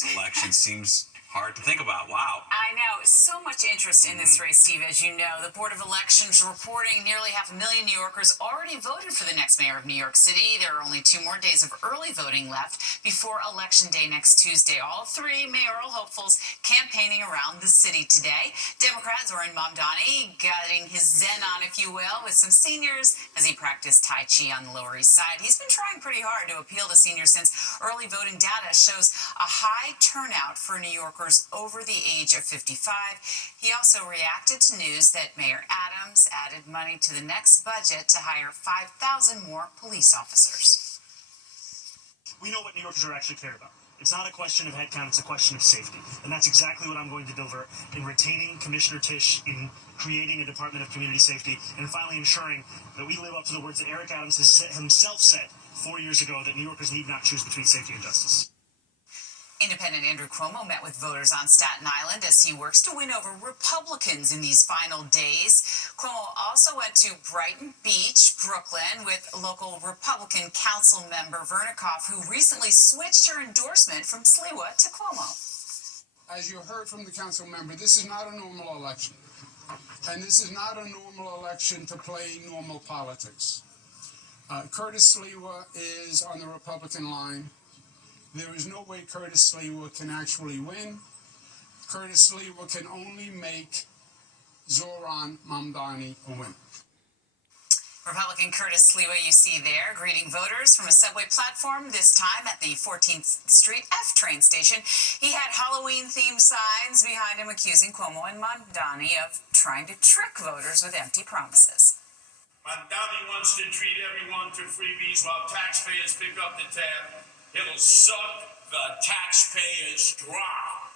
Election seems hard to think about. Wow. I know. So much interest in this race, Steve, as you know. The Board of Elections reporting nearly 500,000 New Yorkers already voted for the next mayor of New York City. There are only 2 more days of early voting left before Election Day next Tuesday. All 3 mayoral hopefuls campaigning around the city today. Democrat Zohran Mamdani getting his zen on, if you will, with some seniors as he practiced Tai Chi on the Lower East Side. He's been trying pretty hard to appeal to seniors since early voting data shows a high turnout for New Yorkers over the age of 55. He also reacted to news that Mayor Adams added money to the next budget to hire 5,000 more police officers. We know what New Yorkers are actually care about. It's not a question of headcount, it's a question of safety. And that's exactly what I'm going to deliver in retaining Commissioner Tisch, in creating a Department of Community Safety, and finally ensuring that we live up to the words that Eric Adams has himself said 4 years ago, that New Yorkers need not choose between safety and justice. Independent Andrew Cuomo met with voters on Staten Island as he works to win over Republicans in these final days. Cuomo also went to Brighton Beach, Brooklyn, with local Republican council member Vernikoff, who recently switched her endorsement from Sliwa to Cuomo. As you heard from the council member, this is not a normal election. And this is not a normal election to play normal politics. Curtis Sliwa is on the Republican line. There is no way Curtis Sliwa can actually win. Curtis Sliwa can only make Zohran Mamdani a win. Republican Curtis Sliwa, you see there, greeting voters from a subway platform, this time at the 14th Street F train station. He had Halloween-themed signs behind him accusing Cuomo and Mamdani of trying to trick voters with empty promises. Mamdani wants to treat everyone to freebies while taxpayers pick up the tab. It'll suck the taxpayers dry.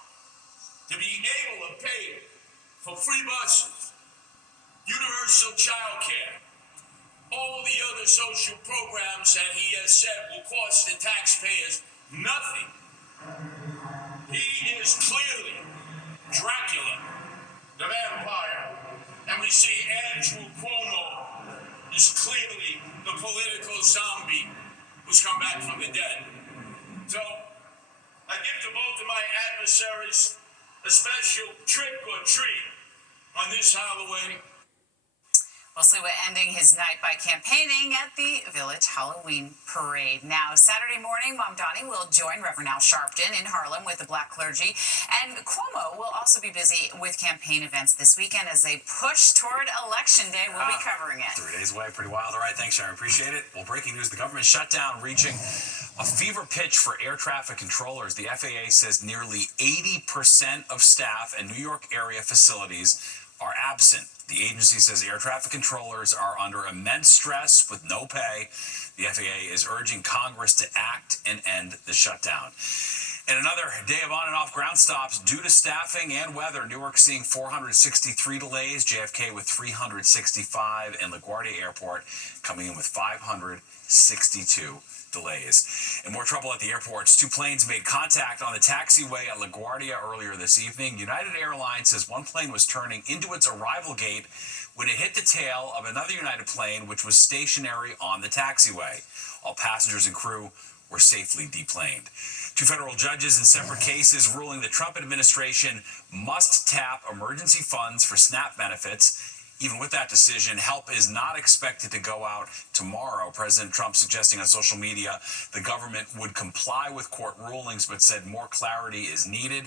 To be able to pay for free buses, universal child care, all the other social programs that he has said will cost the taxpayers nothing. He is clearly Dracula, the vampire, and we see Andrew Cuomo is clearly the political zombie who's come back from the dead. So, I give to both of my adversaries a special trick or treat on this Halloween. Well, Sliwa ending his night by campaigning at the Village Halloween Parade. Now, Saturday morning, Mamdani will join Reverend Al Sharpton in Harlem with the Black clergy, and Cuomo will also be busy with campaign events this weekend as they push toward Election Day. We'll be covering it. 3 days away, pretty wild. All right, thanks, Sharon. Appreciate it. Well, breaking news, the government shutdown reaching a fever pitch for air traffic controllers. The FAA says nearly 80% of staff in New York area facilities are absent. The agency says air traffic controllers are under immense stress with no pay. The FAA is urging Congress to act and end the shutdown. And another day of on and off ground stops due to staffing and weather. Newark seeing 463 delays, JFK with 365, and LaGuardia Airport coming in with 562 delays. And more trouble at the airports. 2 planes made contact on the taxiway at LaGuardia earlier this evening. United Airlines says one plane was turning into its arrival gate when it hit the tail of another United plane, which was stationary on the taxiway. All passengers and crew were safely deplaned. 2 federal judges in separate cases ruling the Trump administration must tap emergency funds for SNAP benefits. Even with that decision, help is not expected to go out tomorrow. President Trump suggesting on social media the government would comply with court rulings, but said more clarity is needed.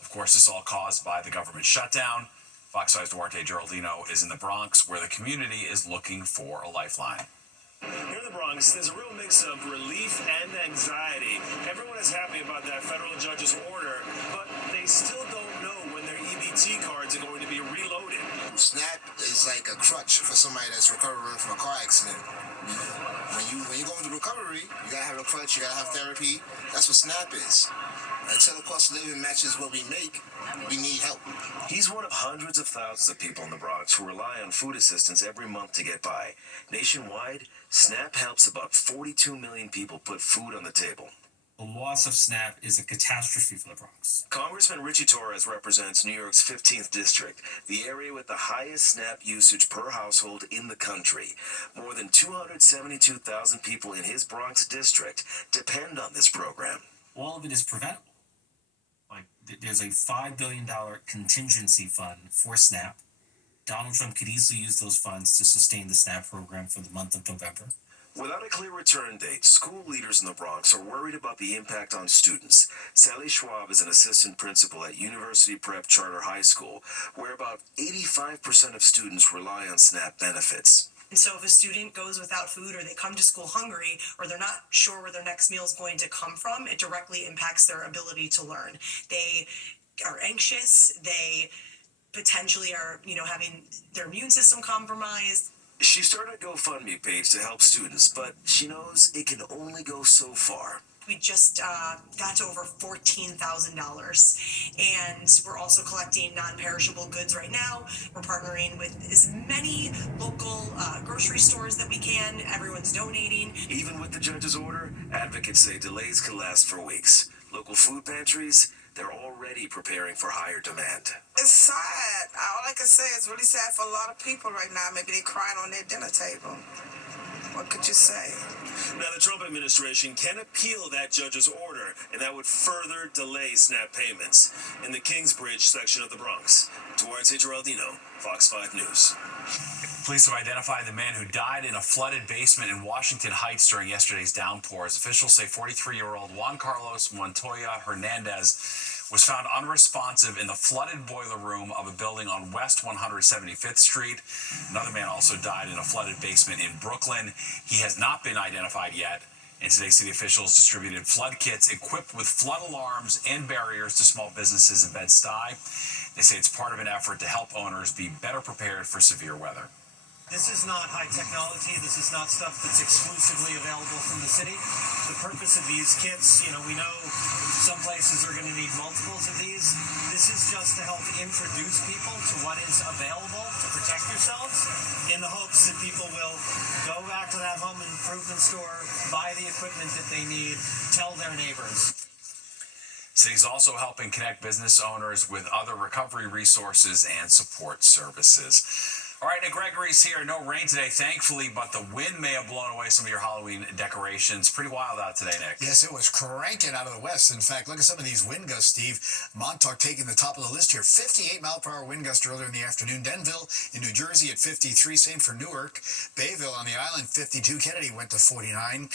Of course, this all caused by the government shutdown. Fox 5's Duarte Geraldino is in the Bronx, where the community is looking for a lifeline. Here in the Bronx, there's a real mix of relief and anxiety. Everyone is happy about that federal judge's order, but they still don't know when their EBT cards are going to be reloaded. SNAP is like a crutch for somebody that's recovering from a car accident. When you go into recovery, you gotta have a crutch, you gotta have therapy. That's what SNAP is. Until the cost of living matches what we make, we need help. He's one of hundreds of thousands of people in the Bronx who rely on food assistance every month to get by. Nationwide, SNAP helps about 42 million people put food on the table. The loss of SNAP is a catastrophe for the Bronx. Congressman Richie Torres represents New York's 15th district, the area with the highest SNAP usage per household in the country. More than 272,000 people in his Bronx district depend on this program. All of it is preventable. There's a $5 billion contingency fund for SNAP. Donald Trump could easily use those funds to sustain the SNAP program for the month of November. Without a clear return date, school leaders in the Bronx are worried about the impact on students. Sally Schwab is an assistant principal at University Prep Charter High School, where about 85% of students rely on SNAP benefits. And so if a student goes without food or they come to school hungry or they're not sure where their next meal is going to come from, it directly impacts their ability to learn. They are anxious. They potentially are, having their immune system compromised. She started a GoFundMe page to help students, but she knows it can only go so far. We just got to over $14,000, and we're also collecting non-perishable goods right now. We're partnering with as many local grocery stores that we can. Everyone's donating. Even with the judge's order, advocates say delays could last for weeks. Local food pantries, they're already preparing for higher demand. It's sad. All I can say is really sad for a lot of people right now. Maybe they're crying on their dinner table. What could you say? Now, the Trump administration can appeal that judge's order, and that would further delay SNAP payments. In the Kingsbridge section of the Bronx, Duarte Geraldino, Fox 5 News. Police have identified the man who died in a flooded basement in Washington Heights during yesterday's downpours. Officials say 43-year-old Juan Carlos Montoya Hernandez was found unresponsive in the flooded boiler room of a building on West 175th Street. Another man also died in a flooded basement in Brooklyn. He has not been identified yet. And today, city officials distributed flood kits equipped with flood alarms and barriers to small businesses in Bed-Stuy. They say it's part of an effort to help owners be better prepared for severe weather. This is not high technology. This is not stuff that's exclusively available from the city. The purpose of these kits, we know some places are going to need multiples of these. This is just to help introduce people to what is available to protect yourselves, in the hopes that people will go back to that home improvement store, buy the equipment that they need, tell their neighbors. City's also helping connect business owners with other recovery resources and support services. All right, Nick Gregory's here. No rain today, thankfully, but the wind may have blown away some of your Halloween decorations. Pretty wild out today, Nick. Yes, it was cranking out of the west. In fact, look at some of these wind gusts, Steve. Montauk taking the top of the list here. 58-mile-per-hour wind gust earlier in the afternoon. Denville in New Jersey at 53. Same for Newark. Bayville on the island, 52. Kennedy went to 49.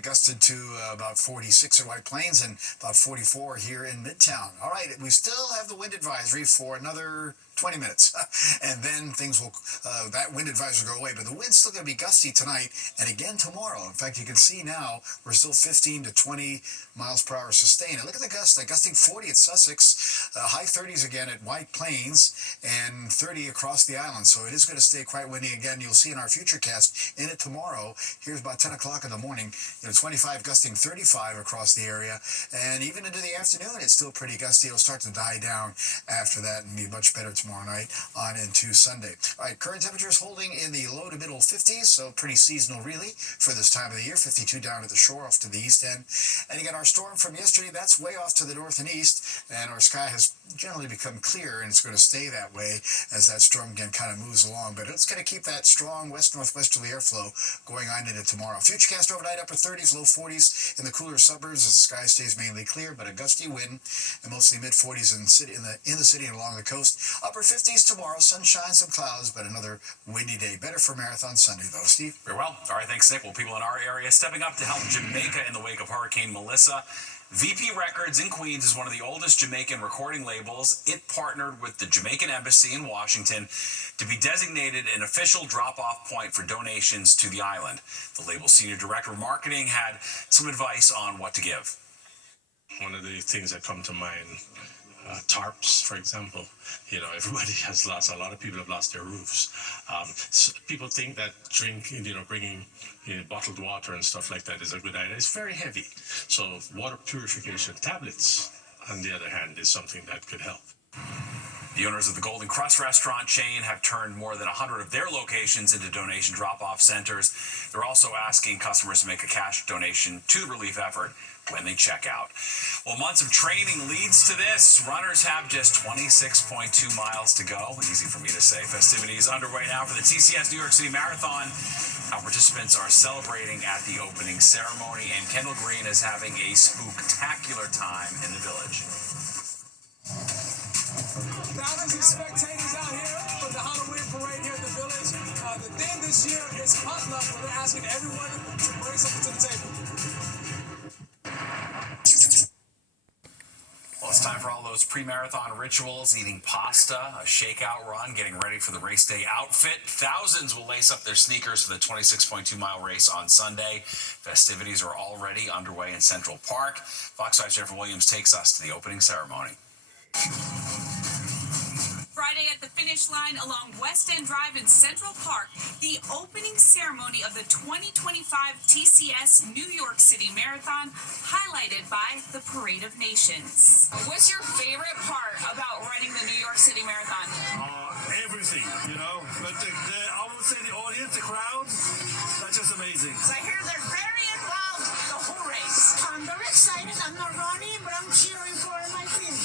Gusted to about 46 at White Plains and about 44 here in Midtown. All right, we still have the wind advisory for another 20 minutes, and then things will, that wind advisory will go away, but the wind's still going to be gusty tonight and again tomorrow. In fact, you can see now we're still 15 to 20 miles per hour sustained. And look at the gust, gusting 40 at Sussex, high 30s again at White Plains, and 30 across the island. So it is going to stay quite windy again. You'll see in our futurecast in it tomorrow. Here's about 10 o'clock in the morning, 25 gusting 35 across the area, and even into the afternoon, it's still pretty gusty. It'll start to die down after that and be much better tomorrow night on into Sunday. All right, current temperatures holding in the low to middle 50s, so pretty seasonal really for this time of the year. 52 down at the shore off to the east end. And again, our storm from yesterday, that's way off to the north and east, and our sky has generally become clear, and it's going to stay that way as that storm again kind of moves along. But it's going to keep that strong west-northwesterly airflow going on into tomorrow. Futurecast overnight, upper 30s, low 40s in the cooler suburbs as the sky stays mainly clear, but a gusty wind, and mostly mid-40s in the city and along the coast. Upper 50s tomorrow, sunshine, some clouds, but another windy day. Better for Marathon Sunday, though. Steve? Very well. All right, thanks, Nick. Well, people in our area stepping up to help Jamaica in the wake of Hurricane Melissa. VP Records in Queens is one of the oldest Jamaican recording labels. It partnered with the Jamaican Embassy in Washington to be designated an official drop-off point for donations to the island. The label's senior director of marketing had some advice on what to give. One of the things that come to mind, tarps, for example. Everybody has lost, a lot of people have lost their roofs. So people think that bringing bottled water and stuff like that is a good idea. It's very heavy. So water purification tablets, on the other hand, is something that could help. The owners of the Golden Crust restaurant chain have turned more than 100 of their locations into donation drop-off centers. They're also asking customers to make a cash donation to the relief effort when they check out. Well, months of training leads to this. Runners have just 26.2 miles to go. Easy for me to say. Festivities underway now for the TCS New York City Marathon. Our participants are celebrating at the opening ceremony, and Kendall Green is having a spooktacular time in the village. thousands of spectators out here for the Halloween parade here at the Village. The theme this year is potluck, where we're asking everyone to bring something to the table. Well, it's time for all those pre-marathon rituals, eating pasta, a shakeout run, getting ready for the race day outfit. Thousands will lace up their sneakers for the 26.2-mile race on Sunday. Festivities are already underway in Central Park. Fox 5's Jennifer Williams takes us to the opening ceremony. Friday at the finish line along West End Drive in Central Park, the opening ceremony of the 2025 TCS New York City Marathon, highlighted by the Parade of Nations. What's your favorite part about running the New York City Marathon? Everything, you know, but I would say the audience, the crowd, that's just amazing. So I hear they're very involved the whole race. I'm very excited. I'm not running, but I'm cheering for my team.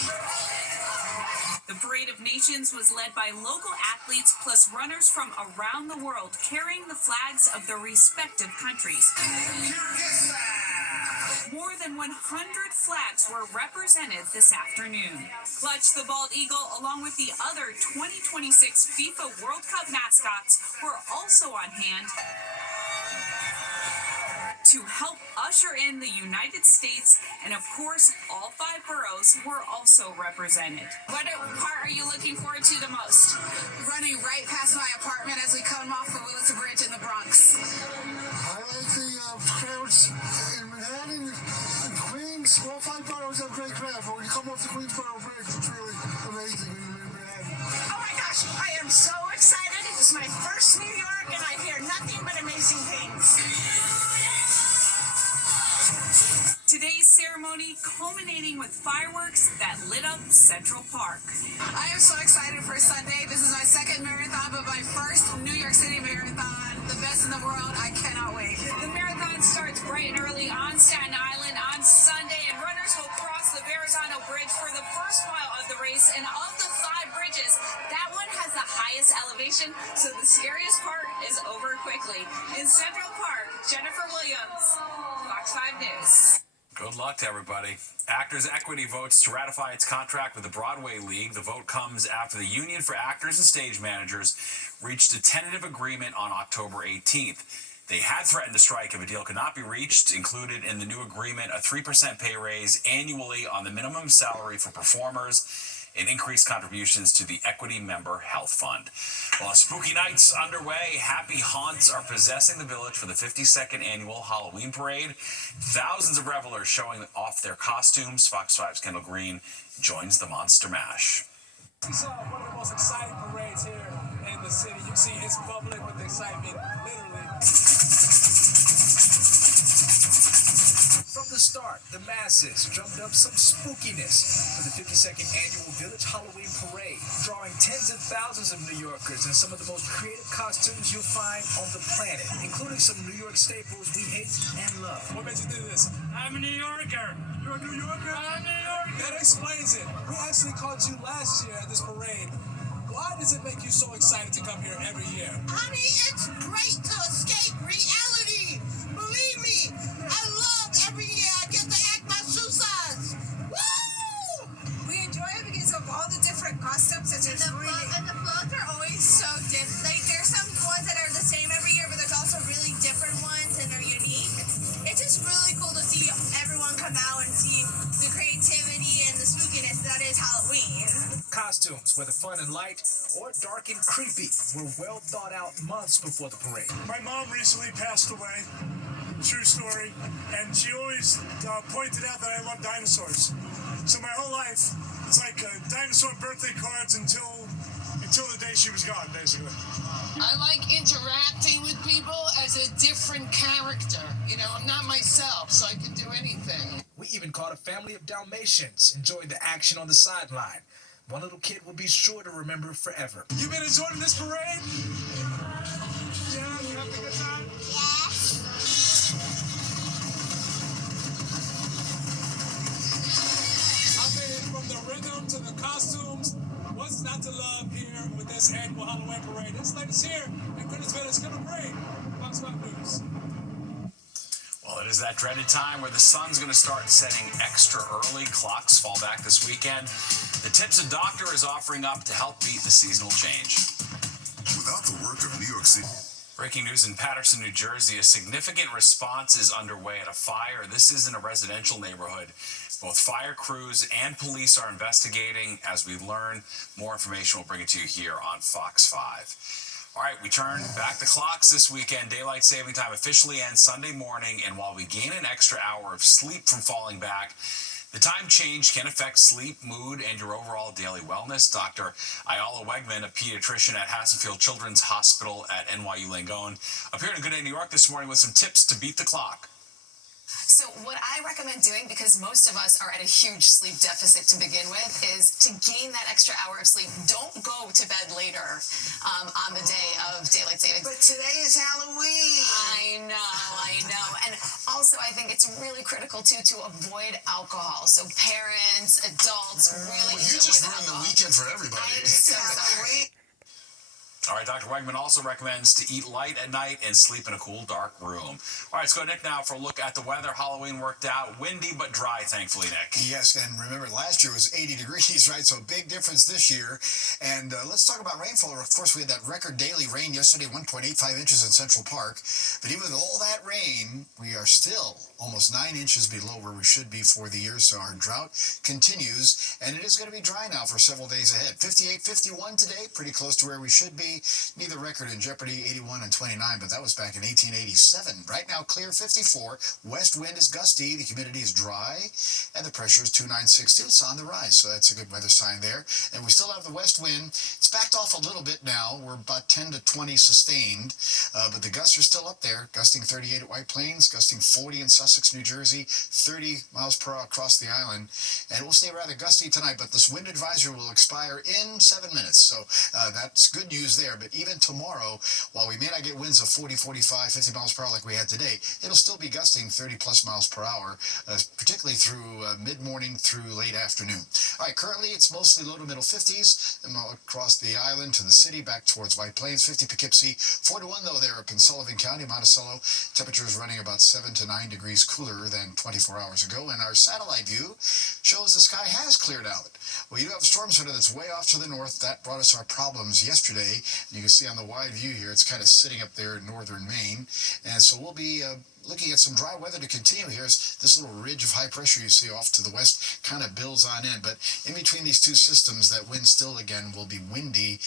The Parade of Nations was led by local athletes plus runners from around the world carrying the flags of their respective countries. More than 100 flags were represented this afternoon. Clutch the Bald Eagle, along with the other 2026 FIFA World Cup mascots, were also on hand to help usher in the United States, and of course, all 5 boroughs were also represented. What part are you looking forward to the most? Running right past my apartment as we come off the Willis Bridge in the Bronx. I like the crowds in Manhattan and Queens. All 5 boroughs have great crowds, but when you come off the Queensboro Bridge, it's really amazing when you're in Manhattan. Oh my gosh, I am so excited. It's my first New York, and I hear nothing but amazing things. Today's ceremony culminating with fireworks that lit up Central Park. I am so excited for Sunday. This is my second marathon, but my first New York City marathon. The best in the world. I cannot wait. The marathon starts bright and early on Staten Island on Sunday, and runners will cross the Verrazano Bridge for the first mile of the race. And of the 5 bridges, that one has the highest elevation, so the scariest part is over quickly. In Central Park, Jennifer Williams, Fox 5 News. Good luck to everybody. Actors Equity votes to ratify its contract with the Broadway League. The vote comes after the Union for Actors and Stage Managers reached a tentative agreement on October 18th. They had threatened to strike if a deal could not be reached. Included in the new agreement, a 3% pay raise annually on the minimum salary for performers, and increased contributions to the Equity Member Health Fund. Well, Spooky Night's underway. Happy haunts are possessing the village for the 52nd annual Halloween parade. Thousands of revelers showing off their costumes. Fox 5's Kendall Green joins the Monster Mash. We saw one of the most exciting parades here in the city. You see it's bubbling with excitement, literally. From the start, the masses drummed up some spookiness for the 52nd annual Village Halloween Parade, drawing tens of thousands of New Yorkers in some of the most creative costumes you'll find on the planet, including some New York staples we hate and love. What made you do this? I'm a New Yorker. You're a New Yorker? I'm a New Yorker. That explains it. We actually caught you last year at this parade. Why does it make you so excited to come here every year? Honey, it's great to escape reality. Believe me, I love every year I get to act my shoe size. Woo! We enjoy it because of all the different costumes. And the floats are always so different. Like, there's some ones that are the same every year, but there's also really different ones and they're unique. It's just really cool to see everyone come out and see the creativity and the spookiness that is Halloween. Costumes, whether fun and light or dark and creepy, were well thought out months before the parade. My mom recently passed away. True story. And she always pointed out that I love dinosaurs. So my whole life, it's like dinosaur birthday cards until the day she was gone, basically. I like interacting with people as a different character. You know, I'm not myself, so I can do anything. We even caught a family of Dalmatians enjoying the action on the sideline. One little kid will be sure to remember forever. You been enjoying this parade? Yeah, you having a good time? Yes. I mean, from the rhythm to the costumes, what's not to love here with this annual Halloween parade? This latest here in Greenwich Village, Kendall Green, Fox 5 News. Well, it is that dreaded time where the sun's going to start setting extra early. Clocks fall back this weekend. The Tips a Doctor is offering up to help beat the seasonal change. Without the work of New York City. Breaking news in Paterson, New Jersey. A significant response is underway at a fire. This is in a residential neighborhood. Both fire crews and police are investigating. As we learn more information, we'll bring it to you here on Fox 5. All right, we turn back the clocks this weekend. Daylight saving time officially ends Sunday morning, and while we gain an extra hour of sleep from falling back, the time change can affect sleep, mood, and your overall daily wellness. Dr. Ayala Wegman, a pediatrician at Hassonfield Children's Hospital at NYU Langone, appeared in Good Day New York this morning with some tips to beat the clock. So what I recommend doing, because most of us are at a huge sleep deficit to begin with, is to gain that extra hour of sleep. Don't go to bed later on the day of daylight savings. But today is Halloween. I know. And also I think it's really critical too to avoid alcohol. So parents, adults really You just ruined the weekend for everybody. I'm so sorry. All right, Dr. Wegman also recommends to eat light at night and sleep in a cool, dark room. All right, let's go to Nick now for a look at the weather. Halloween worked out. Windy but dry, thankfully, Nick. Yes, and remember, last year was 80 degrees, right? So big difference this year. And let's talk about rainfall. Of course, we had that record daily rain yesterday, 1.85 inches in Central Park. But even with all that rain, we are still almost 9 inches below where we should be for the year. So our drought continues, and it is going to be dry now for several days ahead. 58, 51 today, pretty close to where we should be. Neither record in jeopardy, 81 and 29, but that was back in 1887. Right now, clear 54. West wind is gusty. The humidity is dry, and the pressure is 2962. It's on the rise, so that's a good weather sign there. And we still have the west wind. It's backed off a little bit now. We're about 10 to 20 sustained, but the gusts are still up there. Gusting 38 at White Plains, gusting 40 in Sussex, New Jersey, 30 miles per hour across the island. And it will stay rather gusty tonight, but this wind advisory will expire in 7 minutes. So that's good news there. But even tomorrow, while we may not get winds of 40, 45, 50 miles per hour like we had today, it'll still be gusting 30 plus miles per hour, particularly through mid-morning through late afternoon. All right, currently it's mostly low to middle 50s and across the island to the city, back towards White Plains, 50 Poughkeepsie, 41 though there up in Sullivan County, Monticello. Temperatures running about 7 to 9 degrees cooler than 24 hours ago, and our satellite view shows the sky has cleared out. Well, you do have a storm center that's way off to the north. That brought us our problems yesterday. You can see on the wide view here, it's kind of sitting up there in northern Maine. And so we'll be looking at some dry weather to continue here as this little ridge of high pressure you see off to the west kind of builds on in. But in between these two systems, that wind still again will be windy,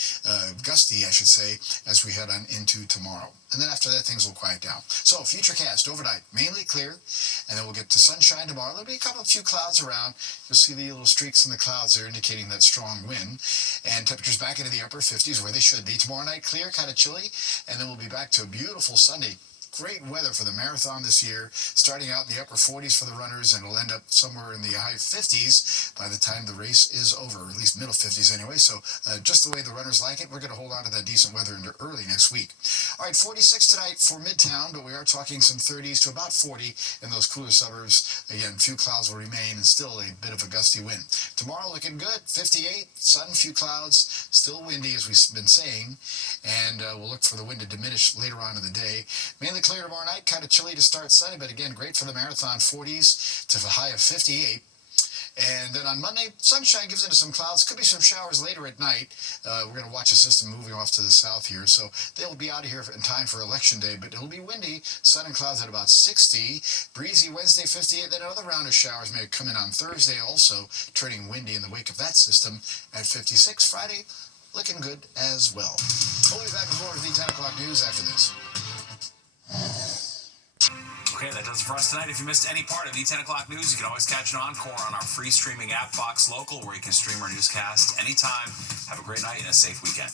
gusty, I should say, as we head on into tomorrow. And then after that, things will quiet down. So futurecast overnight, mainly clear, and then we'll get to sunshine tomorrow. There'll be a few clouds around. You'll see the little streaks in the clouds there indicating that strong wind. And temperatures back into the upper 50s where they should be. Tomorrow night, clear, kind of chilly, and then we'll be back to a beautiful Sunday. Great weather for the marathon this year, starting out in the upper 40s for the runners, and it'll end up somewhere in the high 50s by the time the race is over, or at least middle 50s anyway. So just the way the runners like it, we're going to hold on to that decent weather into early next week. All right, 46 tonight for Midtown, but we are talking some 30s to about 40 in those cooler suburbs. Again, few clouds will remain and still a bit of a gusty wind. Tomorrow looking good, 58, sun, few clouds, still windy as we've been saying, and we'll look for the wind to diminish later on in the day. Mainly clear tomorrow night, kind of chilly to start sunny, but again, great for the marathon, 40s to a high of 58. And then on Monday, sunshine gives into some clouds. Could be some showers later at night. We're going to watch a system moving off to the south here, so they'll be out of here in time for Election Day, but it'll be windy. Sun and clouds at about 60. Breezy Wednesday, 58. Then another round of showers may come in on Thursday, also turning windy in the wake of that system at 56. Friday, looking good as well. We'll be back with more of the 10 o'clock news after this. Okay, that does it for us tonight. If you missed any part of the 10 o'clock news, you can always catch an encore on our free streaming app, Fox Local, where you can stream our newscast anytime. Have a great night and a safe weekend.